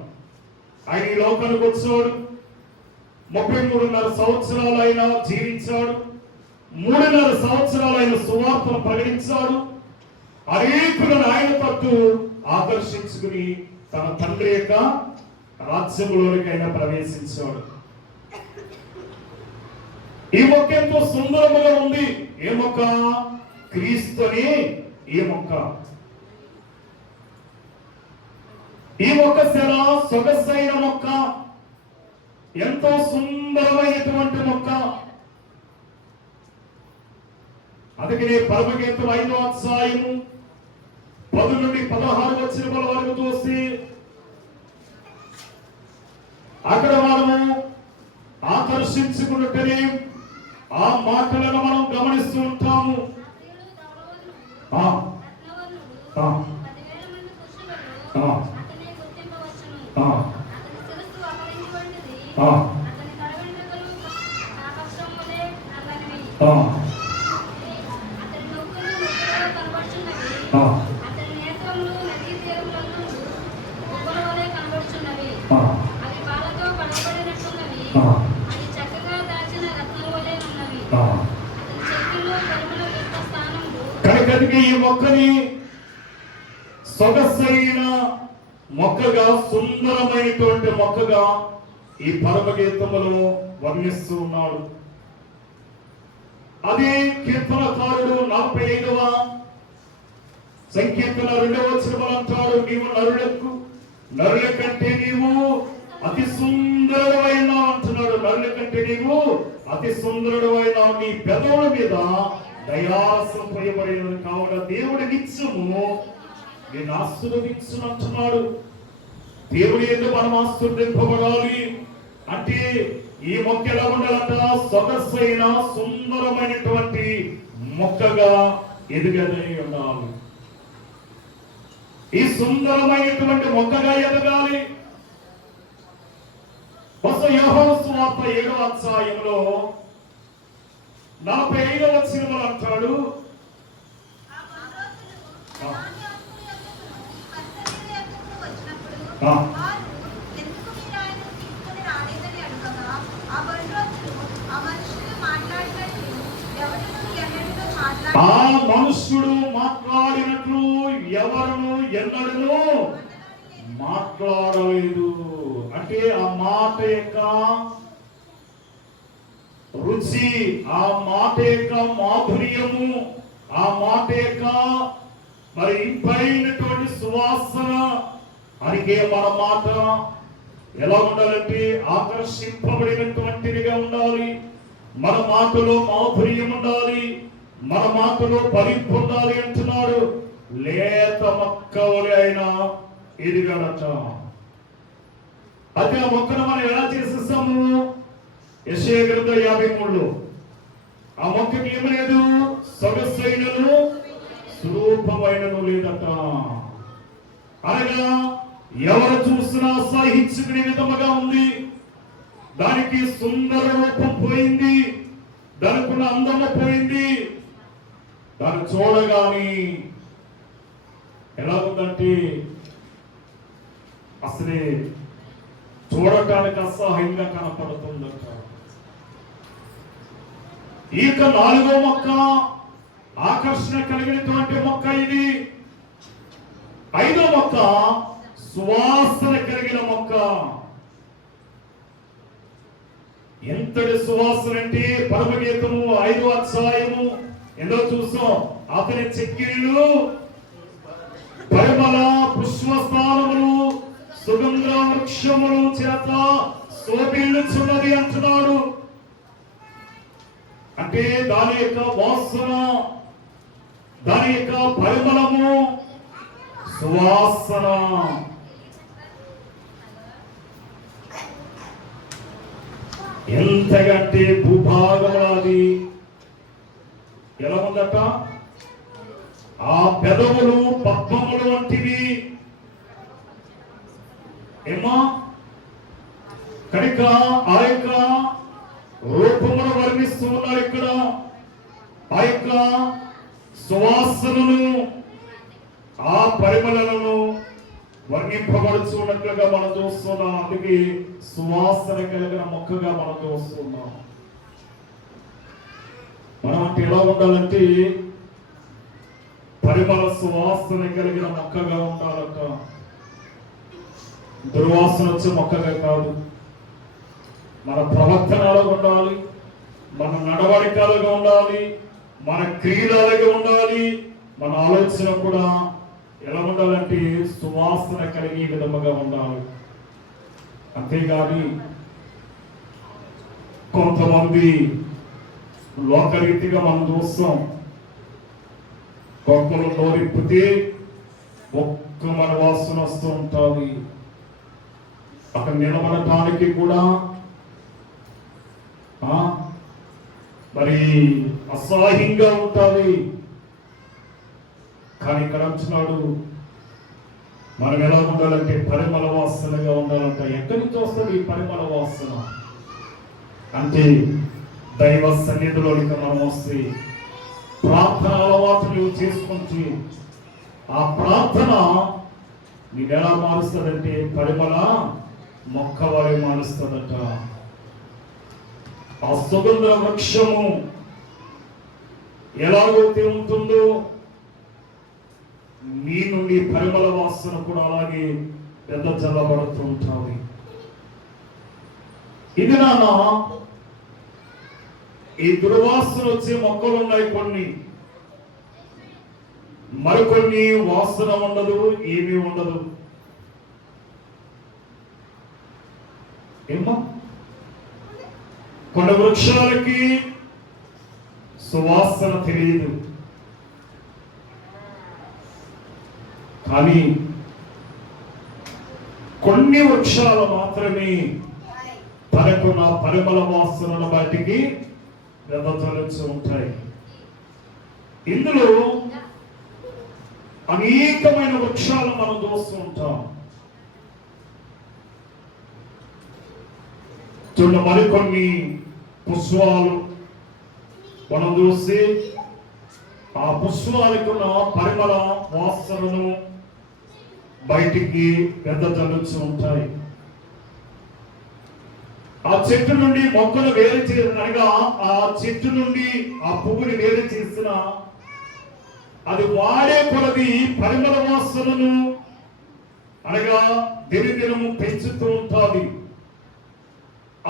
ఆయన ఈ లోకానికి వచ్చాడు, 33.5 సంవత్సరాలు ఆయన జీవించాడు, 3.5 సంవత్సరాలు ఆయన సువార్తను ప్రకటించాడు. అనేకులను ఆయన తట్టు ఆకర్షించుకుని తన తండ్రి యొక్క రాజ్యంలోనికి ఆయన ప్రవేశించాడు. ఈ మొక్క ఎంతో సుందరముగా ఉంది. ఏ మొక్క? క్రీస్తు అని ఈ మొక్క. ఈ మొక్క చాలా సొగసైన మొక్క, ఎంతో సుందరమైనటువంటి మొక్క. అందుకనే పరమగీతం 5వ అధ్యాయము 10 నుండి 16 వచనముల వరకు చూసి అక్కడ మనము ఆకర్షించుకున్నట్టునే ఆ మాటలను మనం గమనిస్తూ ఉంటాము. కనుక ఈ మొక్కని సొగసైన మొక్కగా, సుందరమైనటువంటి మొక్కగా ఈ పరమగీతములో వర్ణిస్తూ ఉన్నాడు. అదే కీర్తనకారుడు 45వ సంకీర్తన 2వ వచనములో అంటాడు, నీవు నరుల కంటే నీవు అతి సుందరుడైన అంటున్నాడు. నరుల కంటే నీవు అతి సుందరుడైన, నీ పెదవుల మీద దయారసం పోయబడినది కావున దేవుడి నిత్యము నేను ఆశీర్వదించును అంటున్నాడు. దేవుడి ఎందుకు మనం ఆశీర్వదింపబడాలి అంటే ఈ మొక్క ఎలా ఉండాలంట? సొగసైన సుందరమైనటువంటి మొక్కగా ఎదగని ఉండాలి. ఈ సుందరమైనటువంటి మొక్కగా ఎదగాలి. యోహాను సువార్త 7వ అధ్యాయంలో 45వ వచనంలో అంటాడు, ఆ మనుష్యుడు మాట్లాడినట్లు ఎవరును ఎన్నడూ మాట్లాడలేదు. అంటే ఆ మాట యొక్క రుచి, ఆ మాట యొక్క మాధుర్యము, ఆ మాట యొక్క మరి ఇంపైనటువంటి సువాసన అరిగే మన మాట ఎలా ఉండాలంటే ఆకర్షింపబడినటువంటిదిగా ఉండాలి. మన మాటలో మాధుర్యం ఉండాలి, మన మాటలో ఫలింపు ఉండాలి అంటున్నాడు. లేత మొక్కవలే అయినా ఎదిగాడట. అయితే ఆ మొక్కను మనం ఎలా చేసేస్తాము? యెషయా గ్రంథం 53లో ఆ మొక్కకి ఏమి లేదు? సొగసైనను స్వరూపమైనను లేదట. అనగా ఎవరు చూసినా సహించుకునే విధముగా ఉంది. దానికి సుందర రూపం పోయింది, దానికున్న అందము పోయింది. దాన్ని చూడగాని ఎలా ఉందంటే అసలే చూడటానికి అసహ్యంగా కనపడుతుందట. ఇక 4వ మొక్క ఆకర్షణ కలిగినటువంటి మొక్క ఇది. 5వ మొక్క సువాసన కలిగిన మొక్క. ఎంతటి సువాసన అంటే పరమగీతము 5వ అధ్యాయము ఎందులో చూస్తాం, అతని చెక్కిళ్ళు పరిమళ పుష్పస్థానములు సుగంధ వృక్షములు చేత శోభిల్లుచున్నది అంటున్నాడు. అంటే దాని యొక్క వాసన, దాని యొక్క పరిమళము, సువాసన. ఎంతకంటే భూభాగంలో అది ఎలా ఉందట? ఆ పెదవులు పద్మములు వంటివి. ఏమా కనుక ఆ యొక్క రూపమును వర్ణిస్తూ ఉన్నారు ఇక్కడ. ఆ యొక్క సువాసనను, ఆ పరిమళలను వర్ణింపబడుచున్నట్లుగా మనం చూస్తున్నాం. అందుకే సువాసన కలిగిన మొక్కగా మనం చూస్తున్నాం. మనం అంటే ఎలా ఉండాలంటే పరిమళ సువాసన కలిగిన మొక్కగా ఉండాలట. దుర్వాసన వచ్చే మొక్కగా కాదు. మన ప్రవర్తనలో ఉండాలి, మన నడవడికలుగా ఉండాలి, మన క్రియలుగా ఉండాలి, మన ఆలోచన కూడా ఎలా ఉండాలంటే సువాసన కలిగే విధముగా ఉండాలి. అంతేగాని కొంతమంది లోకరీతిగా మనం చూస్తాం, కొంకలు నోరిప్పితే ఒక్క మన వాసన వస్తూ ఉంటుంది. అక్కడ నిలబడటానికి కూడా మరి అసహ్యంగా ఉంటుంది. కానీ ఇక్కడ అంటున్నాడు మనం ఎలా ఉండాలంటే పరిమళ వాసనగా ఉండాలంట. ఎక్కడి నుంచి వస్తుంది ఈ పరిమళ వాసన అంటే దైవ సన్నిధిలోనికి మనం వస్తే ప్రార్థన అలవాట్లు చేసుకుంటే ఆ ప్రార్థన నీకు ఎలా మారుస్తుందంటే పరిమళ మొక్క వారి మారుస్తుందట. ఆ సుగంధ వృక్షము ఎలాగైతే ఉంటుందో నీ నుండి పరిమళ వాసన కూడా అలాగే పెద్ద చల్లబడుతూ ఉంటుంది. ఇది నాన్న ఈ దుర్వాసన వచ్చే మొక్కలు ఉన్నాయి కొన్ని, మరికొన్ని వాసన ఉండదు, ఏమీ ఉండదు. ఏమో కొన్ని వృక్షాలకి సువాసన తెలియదు, కానీ కొన్ని వృక్షాలు మాత్రమే తనకున్న పరిమళ వాసనను బయటికి వెదజల్లుతూ ఉంటాయి. ఇందులో అనేకమైన వృక్షాలు మనం చూస్తూ ఉంటాం. చూడ మరికొన్ని పుష్పాలు మనం చూసి ఆ పుష్పాలకున్న పరిమళ వాసనను బయటికి వెదజల్లుతూ ఉంటాయి. ఆ చెట్టు నుండి మొక్కను వేరు చేసినగా ఆ చెట్టు నుండి ఆ పువ్వుని వేరు చేసిన అది వాడే కొలది పరిమళ వాసనను అనగా దినదినము పెంచుతూ ఉంటుంది.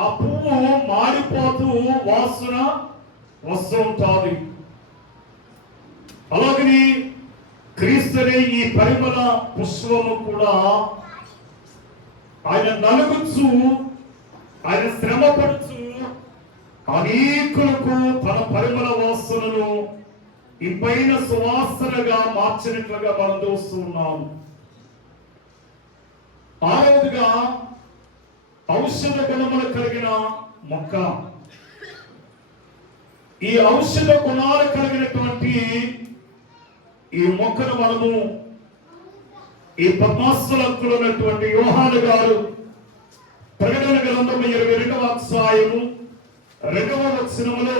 ఆ పువ్వు మాడిపోతూ వాసన వస్తూ ఉంటుంది. అలాగని క్రీస్తునే ఈ పరిమళ పుష్పము కూడా ఆయన నలుగుచు, ఆయన శ్రమ పడుచు అనేకులకు తన పరిమళ వాసనను ఇంపైన సువాసనగా మార్చినట్లుగా మనం చూస్తూ ఉన్నాం. ఆరవదిగా ఔషధ గుణములు కలిగిన మొక్క. ఈ ఔషధ గుణాలు కలిగినటువంటి ఈ మొక్కను మనము ఈ పద్మాస్తులంకులు ఉన్నటువంటి యోహాను గారు ప్రకటన గ్రంథము 22వ అధ్యాయము 2వ వచనములో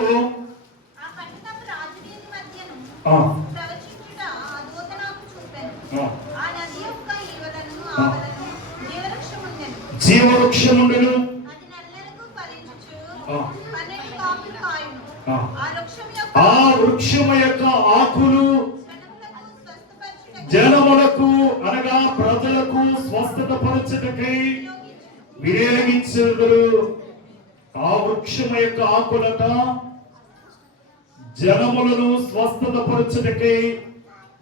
జీవవృక్షముండెను, ఆ వృక్షము యొక్క ఆకులు జనములకు అనగా ప్రజలకు స్వస్థత పరచుటకై వినియోగించుదురు. ఆ వృక్షము యొక్క ఆకులట జనములను స్వస్థత పరచుటకై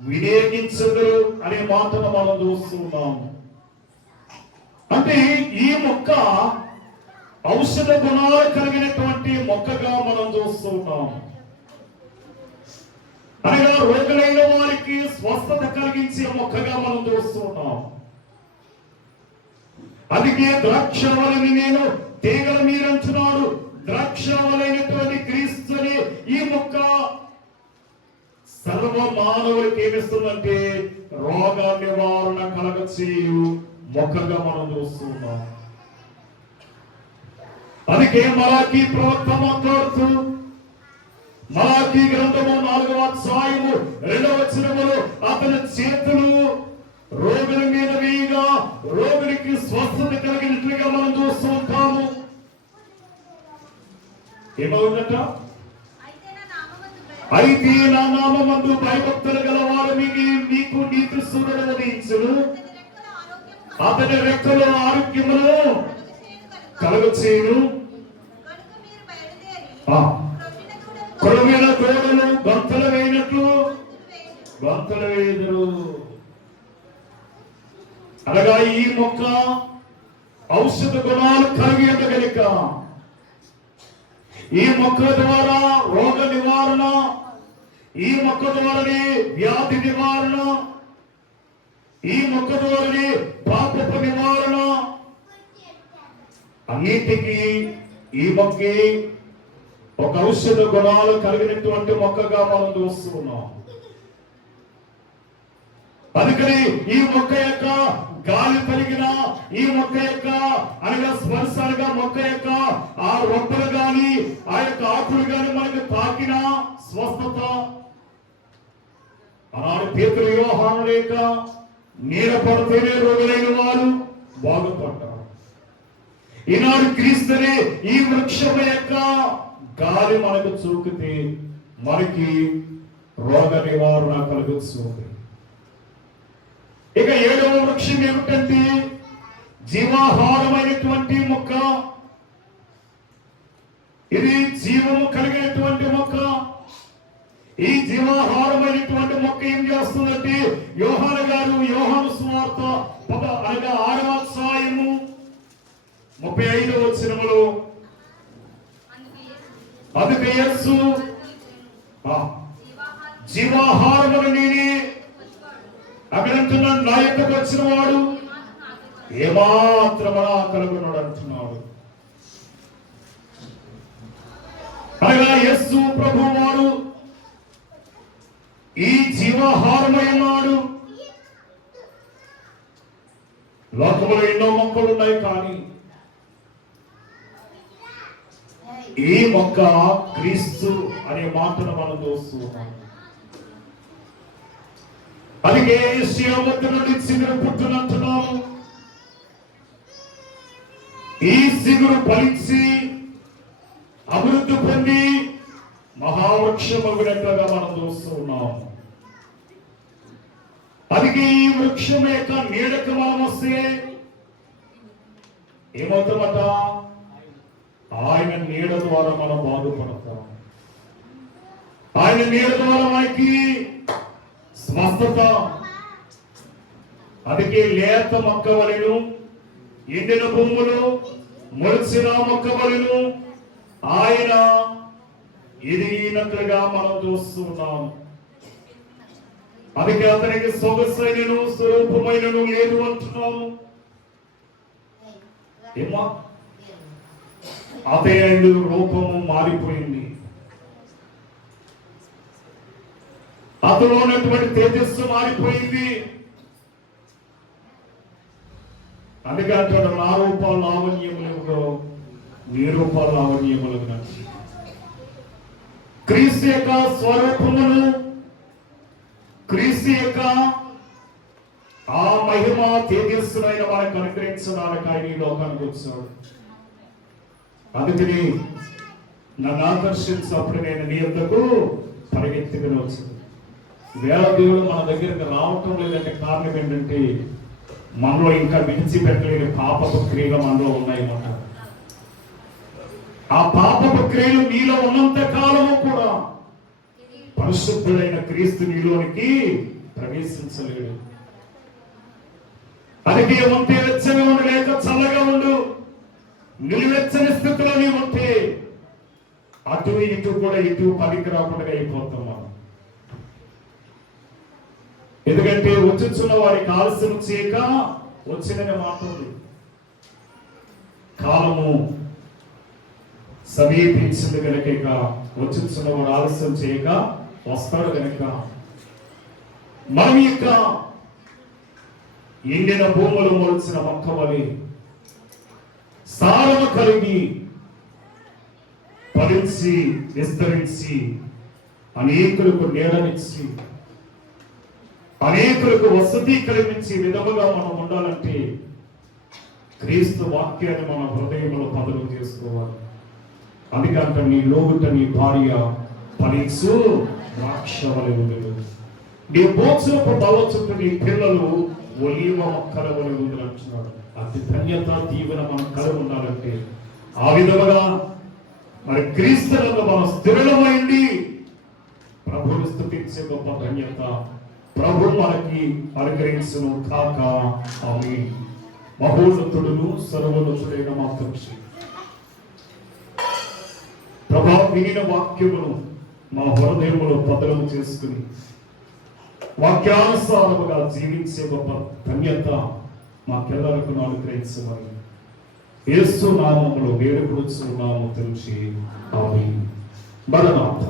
వినియోగించుదురు అనే మాటను మనం చూస్తున్నాం. అంటే ఈ మొక్క ఔషధ గుణాలు కలిగినటువంటి మొక్కగా మనం చూస్తున్నాం. అనగా రోగులైన వారికి స్వస్థత కలిగించే మొక్కగా మనం చూస్తున్నాం. అందుకే ద్రాక్షవల్లిని నేను తీగల మీరంటున్నాడు. ద్రాక్షవలైనటువంటి క్రీస్తుని ఈ మొక్క సర్వ మానవులకి ఏమిస్తుందంటే రోగ నివారణ కలగచేయు మొక్కగా మనం చూస్తున్నాం. అందుకే మలాకీ ప్రవక్త మాట్లాడుతూ మలాకీ గ్రంథము 4వ అధ్యాయము 2వ వచనములో అతని చేతులు రోగుల మీద వేయగా రోగునికి స్వస్థత కలిగినట్లుగా మనం చూస్తూ ఉంటాము. ఏమవుతుందట? అయితే నా నామమందు భయభక్తులు గలవారు మీకు నీతి సూర్యుడు ఉదయించును, అతని రెక్కల ఆరోగ్యమును కలుగచేయును. కొరమైన తోడలు గంతలు వేయినట్లు గంతలు వేయుదురు. అనగా ఈ మొక్క ఔషధ గుణాలు కలిగి ఉండగలిక ఈ మొక్క ద్వారా రోగ నివారణ, ఈ మొక్క ద్వారానే వ్యాధి నివారణ, ఈ మొక్క ద్వారానే పాపపు నివారణ, అన్నిటికీ ఈ మొక్కే ఒక ఔషధ గుణాలు కలిగినటువంటి మొక్కగా మనం చూస్తున్నాం. అందుకని ఈ మొక్క యొక్క గాలి కలిగిన ఈ మొక్క యొక్క అనగా స్పర్శ అనగా మొక్క యొక్క ఆ రొప్పలు గాని ఆ యొక్క ఆకులు గాని మనకు తాకిన స్వస్థత. ఆనాడు పేతురు యోహాను లేక నీడ పడితేనే రోగులైన వారు బాగుపడ్డారు. ఈనాడు క్రీస్తునే ఈ వృక్షం యొక్క గాలి మనకు చూకితే మనకి రోగ నివారణ కలుగుతుంది. ఇక 7వ వృక్షం ఏమిటంటే జీవాహారమైనటువంటి మొక్క. ఇది జీవము కలిగినటువంటి మొక్క. ఈ జీవాహారమైనటువంటి మొక్క ఏం చేస్తుందంటే యోహాను గారు యోహాను సువార్త 6వ అధ్యాయము 35వ వచనములో అందుకే యేసు జీవాహారమును నేనే అక్కడ అంటున్నాడు, నా యొక్కకు వచ్చిన వాడు ఏమాత్రమా కలుగున్నాడు అంటున్నాడు. అనగా యేసు ప్రభు వారు ఈ జీవాహారమైనాడు. లోకములో ఎన్నో మొక్కలు ఉన్నాయి, కానీ ఈ మొక్క క్రీస్తు అనే మాటను మనం చూస్తున్నాం. అందుకే యెషయా వద్ద నుండి చిగురు పుట్టునంటున్నాము. ఈ చిగురు ఫలించి అభివృద్ధి పొంది మహావృక్షమగునట్లుగా మనం చూస్తూ ఉన్నాము. అందుకే ఈ వృక్షం యొక్క నీడకు మనం వస్తే ఏమవుతామట? ఆయన నీడ ద్వారా మనం బాగుపడతాం. ఆయన నీడ ద్వారా మనకి స్వస్థత. అందుకే లేత మొక్క వలెను ఎండిన భూములు మొలిచిన మొక్క వలెను ఆయన ఎదిగినట్లుగా మనం చూస్తున్నాం. అందుకే అతనికి సొగసైనను స్వరూపమైనను లేదు అంటున్నాము. ఏమా అతని రూపము మారిపోయింది. అతను ఉన్నటువంటి తేజస్సు మారిపోయింది. అందుకే అంటాడు, నా రూపాలు లావణ్యములు నీ రూపాలు లావణ్యములు. క్రీస్తు యొక్క స్వరూపమును, క్రీస్తు యొక్క ఆ మహిమ తేజస్సునైన మనకు అనుగ్రహించడానికి ఆయన ఈ లోకానికి వచ్చాడు. అందుకని నన్ను ఆకర్షించినప్పుడు నేను నీ యొద్దకు పరిగెత్తుకుని వచ్చింది. వేళ దేవుడు మన దగ్గరికి రావటం లేదంటే కారణం ఏంటంటే మనలో ఇంకా విడిచిపెట్టలేని పాపపు క్రియలు మనలో ఉన్నాయి. ఆ పాపపు క్రియలు నీలో ఉన్నంత కాలము కూడా పరిశుద్ధుడైన క్రీస్తు నీలోనికి ప్రవేశించలేడు. అందుకే ఉంటే వెచ్చగా ఉండు, లేక చల్లగా ఉండు. నిలువెచ్చని స్థితిలో నీ ఉంటే అటు ఇటు కూడా ఇటు పనికి రాకుండా అయిపోతాం మనం. ఎందుకంటే వచ్చుచున్న వారికి ఆలస్యం చేయక వచ్చినని మాట్లాడు. కాలము సమీపించింది కనుక ఇక వచ్చినవాడు ఆలస్యం చేయక వస్తాడు కనుక మనం యొక్క ఎండిన భూములు మొలిచిన మొక్క వలె సారము కలిగి ఫలించి విస్తరించి అనేకులకు నీడనిచ్చి అనేకులకు వసతి కలిగించి విధముగా మనం ఉండాలంటే క్రీస్తు వాక్యాన్ని మన హృదయంలో పదులు చేసుకోవాలి. అందుకంటే నీ లోగుట నీ భార్య ఫలించు ద్రాక్ష వలె ఉండును, నీ బోచనపు బల చుట్టూ నీ పిల్లలు ఒలీవ మొక్కల వలె ఉండును అంటున్నాడు. అతి ధన్యత దీవెన మనం కలిగి ఉండాలంటే ఆ విధముగా మరి క్రీస్తునందు మనం స్థిరమైంది ప్రభువుని స్తుతించే గొప్ప ధన్యత ప్రభు మనకి అనుగ్రహించును కాక. ఆమేన్. మహోన్నతుడును సర్వోన్నతుడైన మా తండ్రి, ప్రభా వినిన వాక్యమును మా హృదయములో భద్రము చేసుకుని వాక్యానుసారముగా జీవించే గొప్ప ధన్యత మాకెల్లరకు అనుగ్రహించమని యేసు నామములో వేడుకొనుచున్నాము తండ్రి. ఆమేన్. మరణాత